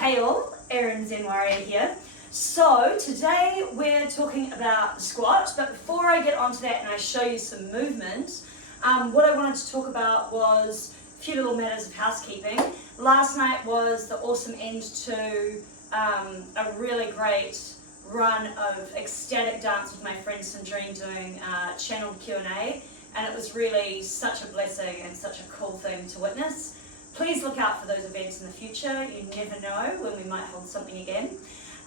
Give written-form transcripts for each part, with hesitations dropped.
Hey all, Erin Zen Warrior here. So today we're talking about the squat, but before I get onto that and I show you some movement, what I wanted to talk about was a few little matters of housekeeping. Last night was the awesome end to a really great run of ecstatic dance with my friend Sandrine doing channeled Q&A, and it was really such a blessing and such a cool thing to witness. Please look out for those events in the future. You never know when we might hold something again.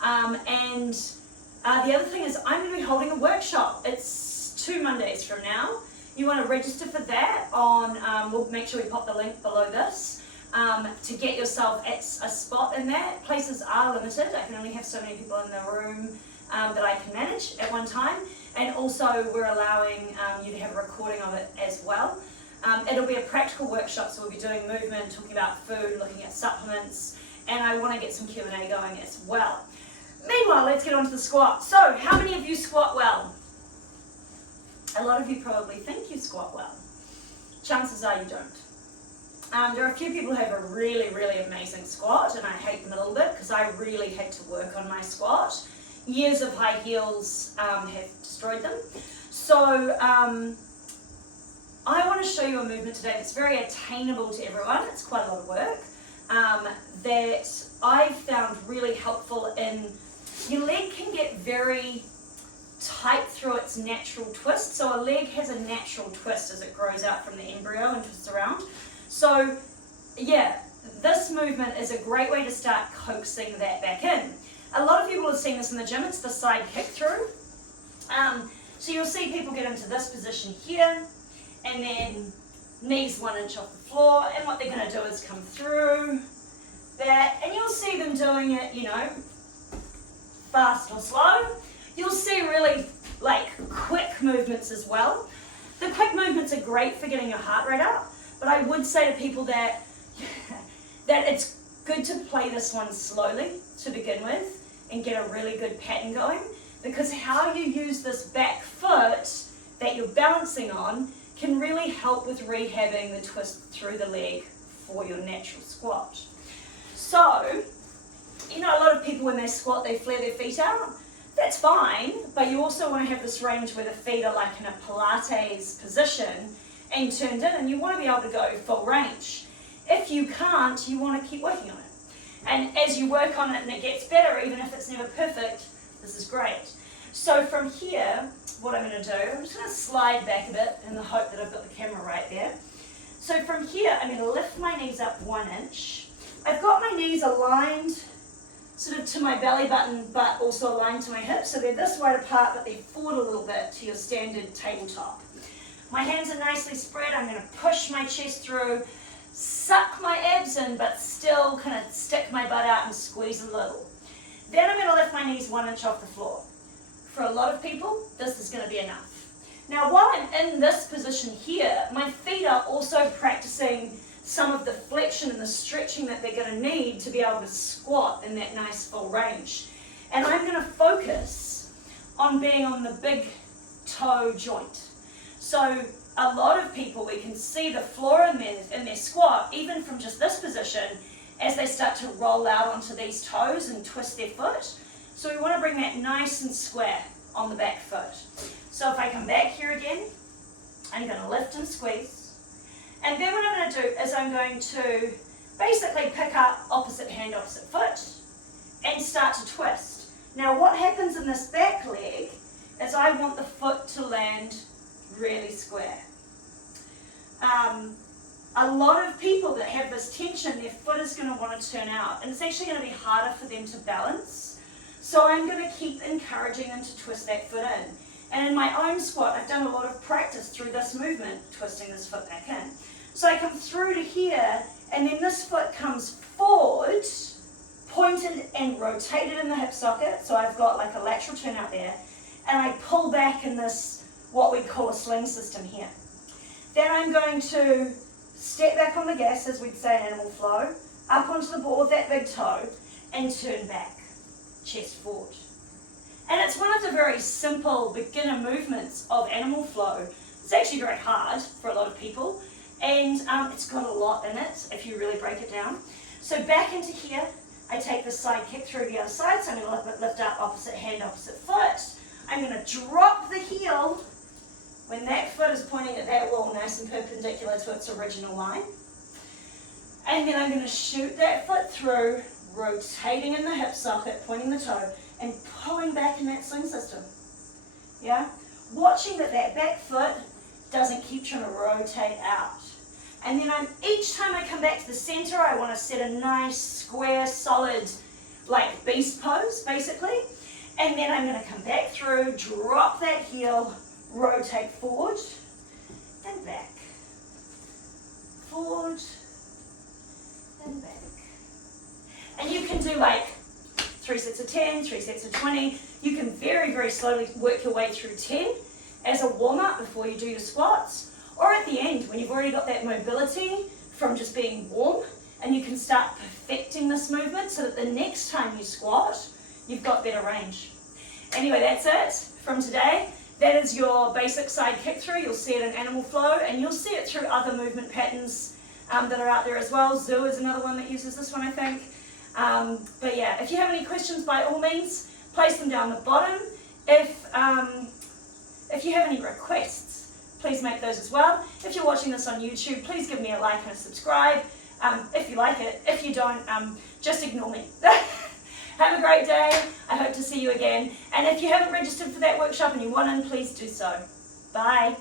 The other thing is I'm going to be holding a workshop. It's 2 Mondays from now. You want to register for that on, we'll make sure we pop the link below this, to get yourself at a spot in that. Places are limited. I can only have so many people in the room that I can manage at one time. And also we're allowing you to have a recording of it as well. It'll be a practical workshop, so we'll be doing movement, talking about food, looking at supplements, and I want to get some Q&A going as well. Meanwhile, let's get on to the squat. So, how many of you squat well? A lot of you probably think you squat well. Chances are you don't. There are a few people who have a really, really amazing squat, and I hate them a little bit because I really had to work on my squat. Years of high heels have destroyed them. So, I want to show you a movement today that's very attainable to everyone. It's quite a lot of work that I've found really helpful in. Your leg can get very tight through its natural twist. So a leg has a natural twist as it grows out from the embryo and twists around. So yeah, this movement is a great way to start coaxing that back in. A lot of people have seen this in the gym. It's the side kick through. So you'll see people get into this position here, and then knees 1 inch off the floor, and what they're going to do is come through that, and you'll see them doing it, you know, fast or slow. You'll see really like quick movements as well. The quick movements are great for getting your heart rate up, but I would say to people that it's good to play this one slowly to begin with and get a really good pattern going, because how you use this back foot that you're balancing on can really help with rehabbing the twist through the leg for your natural squat. So, you know, a lot of people when they squat, they flare their feet out. That's fine, but you also want to have this range where the feet are like in a Pilates position and turned in, and you want to be able to go full range. If you can't, you want to keep working on it. And as you work on it and it gets better, even if it's never perfect, this is great. So from here, what I'm going to do, I'm just going to slide back a bit in the hope that I've got the camera right there. So from here, I'm going to lift my knees up 1 inch. I've got my knees aligned sort of to my belly button, but also aligned to my hips. So they're this wide apart, but they're forward a little bit to your standard tabletop. My hands are nicely spread. I'm going to push my chest through, suck my abs in, but still kind of stick my butt out and squeeze a little. Then I'm going to lift my knees 1 inch off the floor. For a lot of people, this is going to be enough. Now, while I'm in this position here, my feet are also practicing some of the flexion and the stretching that they're going to need to be able to squat in that nice full range. And I'm going to focus on being on the big toe joint. So a lot of people, we can see the floor in their squat, even from just this position, as they start to roll out onto these toes and twist their foot. So we want to bring that nice and square on the back foot. So if I come back here again, I'm going to lift and squeeze. And then what I'm going to do is I'm going to basically pick up opposite hand, opposite foot, and start to twist. Now what happens in this back leg is I want the foot to land really square. A lot of people that have this tension, their foot is going to want to turn out, and it's actually going to be harder for them to balance. So I'm going to keep encouraging them to twist that foot in. And in my own squat, I've done a lot of practice through this movement, twisting this foot back in. So I come through to here, and then this foot comes forward, pointed and rotated in the hip socket. So I've got like a lateral turn out there, and I pull back in this, what we call a sling system here. Then I'm going to step back on the gas, as we'd say in animal flow, up onto the ball with that big toe, and turn back. Chest forward. And it's one of the very simple beginner movements of animal flow. It's actually very hard for a lot of people, and it's got a lot in it if you really break it down. So back into here, I take the side kick through the other side, so I'm going to lift up opposite hand, opposite foot. I'm going to drop the heel when that foot is pointing at that wall, nice and perpendicular to its original line. And then I'm going to shoot that foot through, rotating in the hip socket, pointing the toe, and pulling back in that sling system. Yeah? Watching that that back foot doesn't keep trying to rotate out. And then each time I come back to the center, I want to set a nice, square, solid, like beast pose, basically. And then I'm going to come back through, drop that heel, rotate forward and back. Forward and back. And you can do like 3 sets of 10, 3 sets of 20. You can very, very slowly work your way through 10 as a warm-up before you do your squats. Or at the end, when you've already got that mobility from just being warm, and you can start perfecting this movement so that the next time you squat, you've got better range. Anyway, that's it from today. That is your basic side kick through. You'll see it in Animal Flow, and you'll see it through other movement patterns that are out there as well. Zoo is another one that uses this one, I think. But yeah, if you have any questions, by all means, place them down the bottom. If you have any requests, please make those as well. If you're watching this on YouTube, please give me a like and a subscribe if you like it. If you don't, just ignore me. Have a great day. I hope to see you again. And if you haven't registered for that workshop and you want in, please do so. Bye.